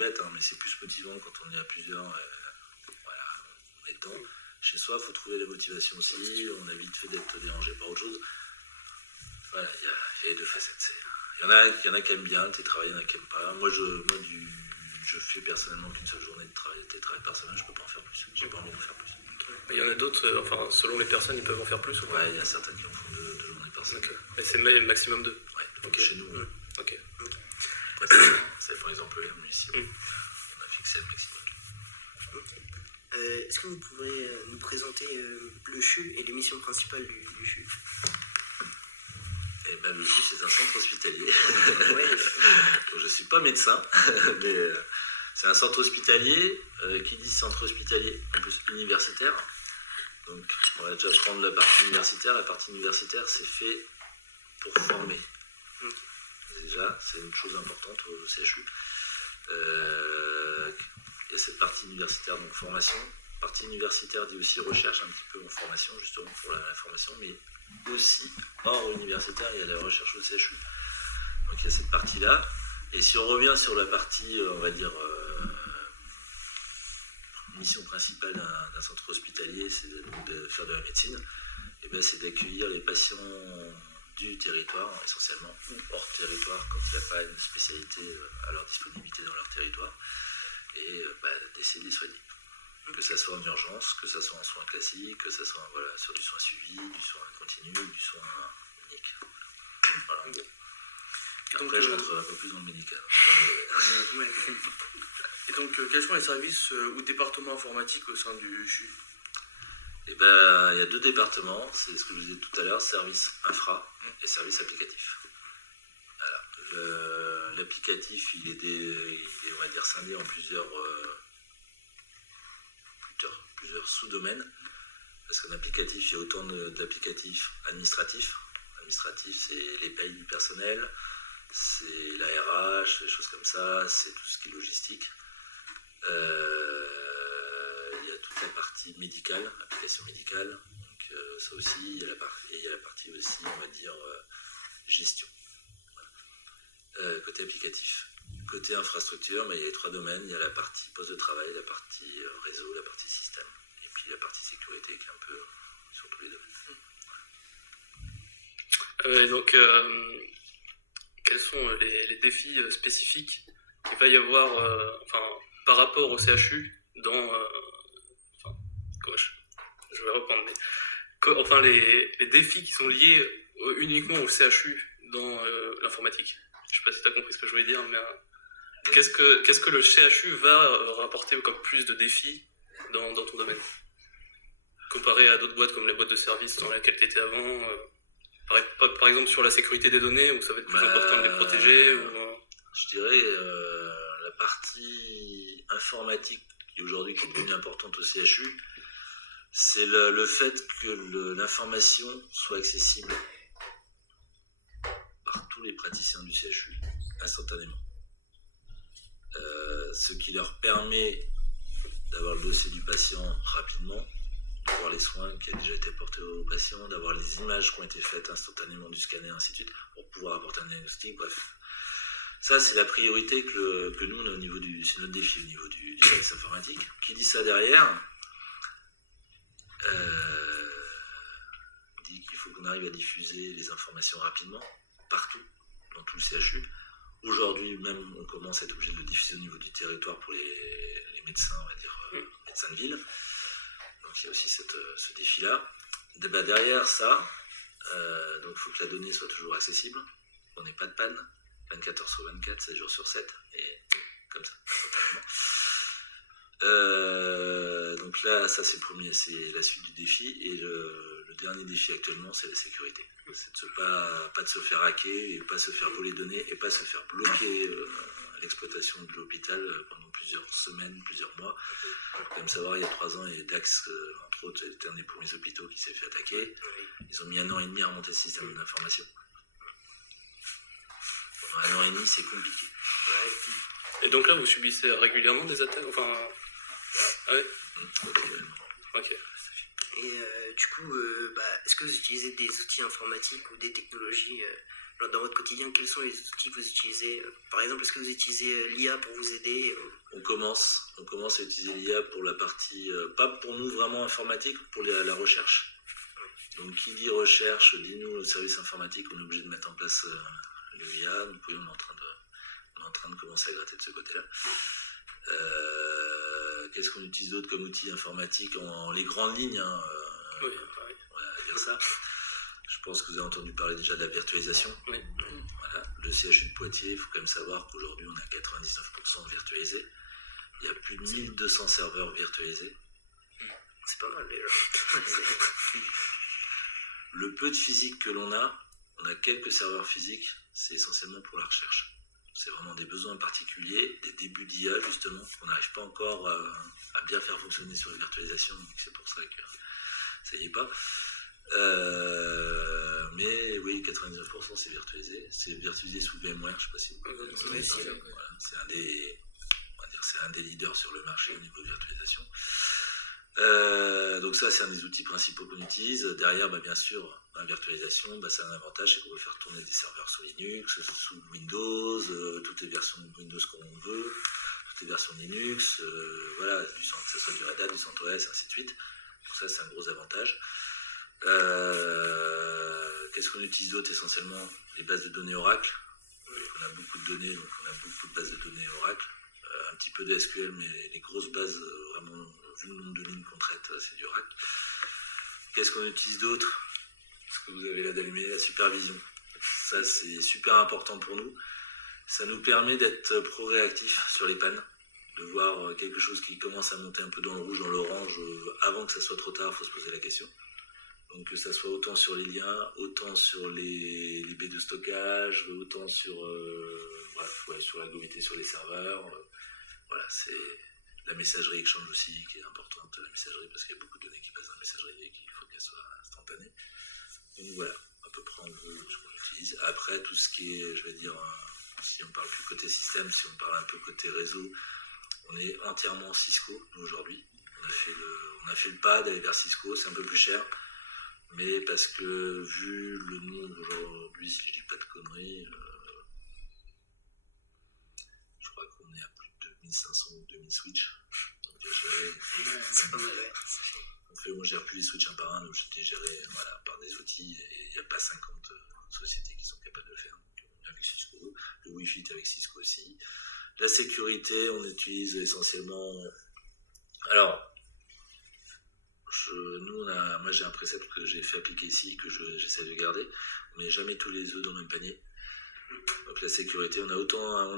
bête, hein, mais c'est plus motivant quand on est à plusieurs. Voilà, on est dedans. Chez soi, il faut trouver la motivation aussi. On a vite fait d'être dérangé par autre chose. Voilà, il y a les deux facettes. Il y en a qui aiment bien le télétravail, il y en a qui n'aiment pas. Moi, je fais personnellement qu'une seule journée de télétravail par semaine, je ne peux pas en faire plus. J'ai pas envie d'en faire plus. Il y en a d'autres, enfin, selon les personnes, ils peuvent en faire plus ou pas? Ouais, il y a certains qui en font deux journées par semaine. Okay. Mais c'est maximum 2? Ouais, okay. Chez nous. Ok. C'est par exemple mais ici, on a fixé le maximum. Est-ce que vous pourriez nous présenter le CHU et les missions principales du CHU? Eh ben, le CHU, c'est un centre hospitalier. Ouais. Je ne suis pas médecin, mais c'est un centre hospitalier. Qui dit centre hospitalier, en plus universitaire. Donc, on va déjà prendre la partie universitaire. La partie universitaire, c'est fait pour former. Déjà, c'est une chose importante au CHU. Il y a cette partie universitaire, donc formation. Partie universitaire dit aussi recherche, un petit peu en formation, justement, pour la formation, mais aussi, hors universitaire, il y a la recherche au CHU. Donc il y a cette partie-là. Et si on revient sur la partie, on va dire, mission principale d'un centre hospitalier, c'est de faire de la médecine, et ben c'est d'accueillir les patients du territoire, essentiellement, ou hors territoire, quand il n'y a pas une spécialité à leur disponibilité dans leur territoire, et d'essayer de les soigner. Que ça soit en urgence, que ça soit en soins classiques, que ça soit sur du soin suivi, du soin continu, du soin unique. Voilà. Après, je rentre un peu plus dans le médical. Et donc, quels sont les services ou départements informatiques au sein du CHU? Eh ben, il y a 2 départements, c'est ce que je vous disais tout à l'heure, service infra et service applicatif. Voilà. L'applicatif, il est, on va dire, scindé en plusieurs sous-domaines. Parce qu'en applicatif, il y a autant d'applicatifs administratifs. Administratif, c'est les payes du personnel, c'est la RH, des choses comme ça, c'est tout ce qui est logistique. Il y a toute la partie médicale, application médicale, donc ça aussi, il y a la partie aussi, on va dire, gestion. Voilà. Côté applicatif. Côté infrastructure, mais il y a les 3 domaines, il y a la partie poste de travail, la partie réseau, la partie système, et puis la partie sécurité qui est un peu sur tous les domaines. Donc, quels sont les défis spécifiques qu'il va y avoir par rapport au CHU dans... je vais reprendre, mais... les défis qui sont liés uniquement au CHU dans l'informatique. Je sais pas si tu as compris ce que je voulais dire, mais qu'est-ce que le CHU va rapporter comme plus de défis dans ton domaine, comparé à d'autres boîtes comme les boîtes de services dans lesquelles tu étais avant, par exemple sur la sécurité des données, où ça va être plus important de les protéger Je dirais la partie informatique qui aujourd'hui est devenue importante au CHU, c'est le fait que l'information soit accessible par tous les praticiens du CHU instantanément. Ce qui leur permet d'avoir le dossier du patient rapidement, d'avoir les soins qui ont déjà été apportés aux patients, d'avoir les images qui ont été faites instantanément du scanner, ainsi de suite, pour pouvoir apporter un diagnostic, bref. Ça, c'est la priorité que nous, on a c'est notre défi au niveau du service informatique. Qui dit ça derrière dit qu'il faut qu'on arrive à diffuser les informations rapidement, partout, dans tout le CHU. Aujourd'hui, même, on commence à être obligé de le diffuser au niveau du territoire pour les médecins, on va dire, médecins de ville. Donc il y a aussi ce défi-là. Derrière ça, donc il faut que la donnée soit toujours accessible, qu'on n'ait pas de panne, 24 heures sur 24, 7 jours sur 7, et comme ça. Donc là, ça c'est le premier, c'est la suite du défi, et le dernier défi actuellement, c'est la sécurité. C'est de pas de se faire hacker, et pas se faire voler les données, et pas se faire bloquer l'exploitation de l'hôpital pendant plusieurs semaines, plusieurs mois. Comme savoir, il y a 3 ans, il y a Dax, entre autres, était un des premiers hôpitaux qui s'est fait attaquer. Ils ont mis 1 an et demi à remonter le système d'information. Pendant 1 an et demi, c'est compliqué. Et donc là, vous subissez régulièrement des attaques, Ah ouais. Ok. Et du coup, est-ce que vous utilisez des outils informatiques ou des technologies Alors, dans votre quotidien, quels sont les outils que vous utilisez? Par exemple, est-ce que vous utilisez l'IA pour vous aider? On commence à utiliser l'IA pour la partie, pas pour nous vraiment informatique, pour la recherche. Donc qui dit recherche, dit nous le service informatique, on est obligé de mettre en place le IA. Donc oui, on est en train de commencer à gratter de ce côté-là. Qu'est-ce qu'on utilise d'autre comme outil informatique en les grandes lignes, hein, Oui, pareil. on va dire ça. Je pense que vous avez entendu parler déjà de la virtualisation. Oui. Voilà. Le CHU de Poitiers, il faut quand même savoir qu'aujourd'hui on a 99% virtualisé. Il y a plus de 1200 serveurs virtualisés. C'est pas mal déjà. Le peu de physique que l'on a, on a quelques serveurs physiques, c'est essentiellement pour la recherche. C'est vraiment des besoins particuliers, des débuts d'IA justement, qu'on n'arrive pas encore à bien faire fonctionner sur la virtualisation, donc c'est pour ça que ça y est pas. Mais oui, 99% c'est virtualisé sous VMware, je ne sais pas si vous connaissez. Voilà, c'est un des leaders sur le marché au niveau de virtualisation. Donc ça c'est un des outils principaux qu'on utilise. Derrière, bien sûr, la virtualisation, ça a un avantage, c'est qu'on peut faire tourner des serveurs sous Linux, sous Windows, toutes les versions de Windows qu'on veut, toutes les versions de Linux, voilà, que ce soit du Red Hat, du CentOS, ainsi de suite. Donc ça c'est un gros avantage. Qu'est-ce qu'on utilise d'autre? Essentiellement les bases de données Oracle. On a beaucoup de données, donc on a beaucoup de bases de données Oracle. Un petit peu de SQL, mais les grosses bases, vraiment, vu le nombre de lignes qu'on traite, c'est du Oracle. Qu'est-ce qu'on utilise d'autre? Ce que vous avez là d'allumer, la supervision. Ça, c'est super important pour nous. Ça nous permet d'être pro-réactifs sur les pannes, de voir quelque chose qui commence à monter un peu dans le rouge, dans l'orange, avant que ça soit trop tard, il faut se poser la question. Donc que ça soit autant sur les liens, autant sur les baies de stockage, autant sur, sur la gravité sur les serveurs. Voilà, c'est la messagerie Exchange aussi qui est importante, la messagerie, parce qu'il y a beaucoup de données qui passent dans la messagerie et qu'il faut qu'elle soit instantanée. Donc voilà, à peu près en gros ce qu'on utilise. Après, tout ce qui est, je vais dire, si on parle plus côté système, si on parle un peu côté réseau, on est entièrement Cisco, nous aujourd'hui. On a fait le pas d'aller vers Cisco, c'est un peu plus cher. Mais parce que vu le nombre aujourd'hui, si je dis pas de conneries, je crois qu'on est à plus de 2500 ou 2000 switches. Donc C'est pas mal, ouais. on gère plus les switches un par un, donc je géré par des outils et il n'y a pas 50 sociétés qui sont capables de le faire. Donc, avec Cisco, le Wi-Fi est avec Cisco aussi. La sécurité, on utilise essentiellement. Alors, moi j'ai un précepte que j'ai fait appliquer ici, que j'essaie de garder. On met jamais tous les œufs dans le même panier. Donc la sécurité, on a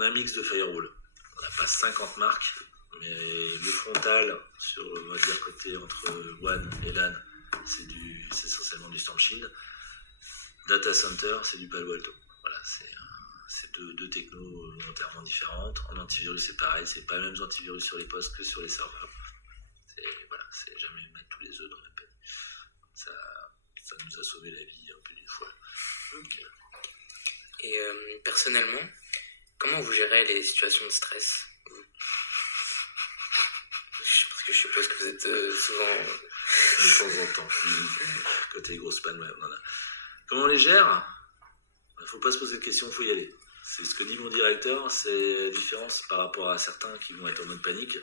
un mix de firewall. On n'a pas 50 marques, mais le frontal sur le côté entre WAN et LAN, c'est essentiellement du Storm Shield. Data Center, c'est du Palo Alto. Voilà, c'est deux technos volontairement différentes. En antivirus, c'est pareil, c'est pas les mêmes antivirus sur les postes que sur les serveurs. C'est jamais mettre tous les œufs dans le panier. Ça nous a sauvé la vie un peu d'une fois. Okay. Et personnellement, comment vous gérez les situations de stress? Parce que je suppose que vous êtes souvent... De temps en temps. Côté grosses pannes, ouais, on en a. Comment on les gère? Il ne faut pas se poser de questions, il faut y aller. C'est ce que dit mon directeur, c'est la différence par rapport à certains qui vont être en mode panique.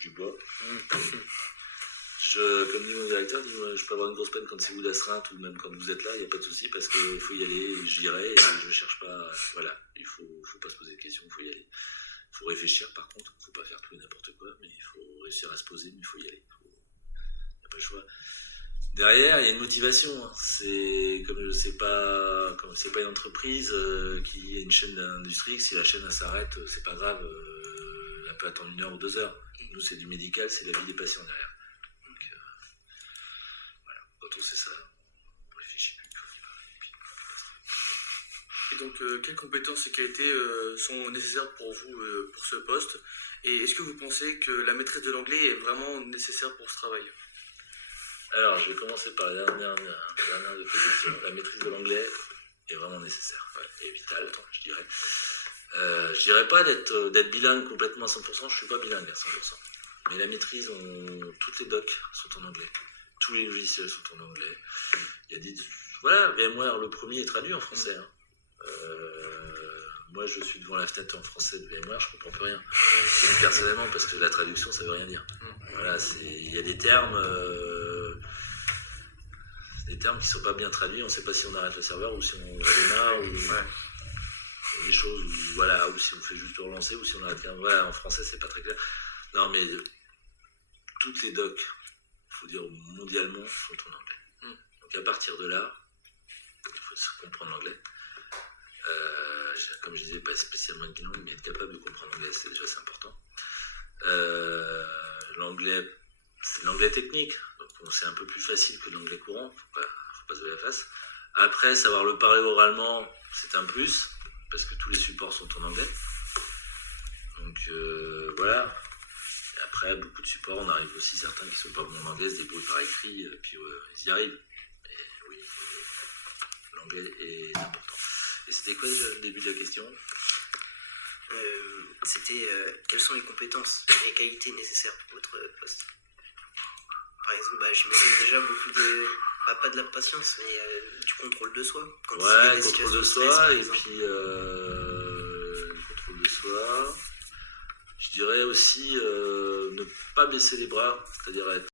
Du bois. Comme dit mon directeur, je peux avoir une grosse peine quand c'est vous d'astreinte ou même quand vous êtes là, il n'y a pas de souci parce qu'il faut y aller, j'irai et je cherche pas. Voilà, il faut pas se poser de questions, il faut y aller. Il faut réfléchir par contre, il ne faut pas faire tout et n'importe quoi, mais il faut réussir à se poser, mais il faut y aller. Il n'y a pas le choix. Derrière, il y a une motivation. Hein. C'est comme c'est pas une entreprise qui est une chaîne d'industrie, si la chaîne elle s'arrête, c'est pas grave, elle peut attendre 1 heure ou 2 heures. Nous, c'est du médical, c'est la vie des patients derrière. Donc, voilà, quand on sait ça, on réfléchit plus, on y va. Et donc, quelles compétences et qualités sont nécessaires pour vous, pour ce poste? Et est-ce que vous pensez que la maîtrise de l'anglais est vraiment nécessaire pour ce travail? Alors, je vais commencer par la dernière de tes questions. La maîtrise de l'anglais est vraiment nécessaire, et vitale, je dirais. Je dirais pas d'être bilingue complètement à 100%, je suis pas bilingue à 100%. Mais la maîtrise, toutes les docs sont en anglais. Tous les logiciels sont en anglais. Il y a voilà, VMware, le premier est traduit en français. Hein. Moi, je suis devant la fenêtre en français de VMware, je comprends plus rien. Personnellement, parce que la traduction, ça veut rien dire. Voilà, il y a des termes qui sont pas bien traduits. On sait pas si on arrête le serveur ou si on redémarre ou des choses où, voilà, ou si on fait juste le relancer ou si on arrête. Voilà, en français, c'est pas très clair. Non, mais toutes les docs, il faut dire mondialement, sont en anglais. Donc à partir de là, il faut comprendre l'anglais. Comme je disais, pas spécialement une langue, mais être capable de comprendre l'anglais, c'est déjà important. L'anglais, c'est l'anglais technique, donc c'est un peu plus facile que l'anglais courant, faut pas se voir la face. Après, savoir le parler oralement, c'est un plus, parce que tous les supports sont en anglais. Donc voilà. Et après, beaucoup de supports, on arrive aussi certains qui sont pas bons en anglais, se débrouillent par écrit, puis ils y arrivent. Et oui, l'anglais est important. Et c'était quoi déjà le début de la question? C'était quelles sont les compétences et les qualités nécessaires pour votre poste? Par exemple, j'imagine déjà beaucoup de... pas de la patience, mais du contrôle de soi. Quand il y a des contrôle de situations soi, stress, et puis contrôle de soi. Je dirais aussi ne pas baisser les bras, c'est-à-dire être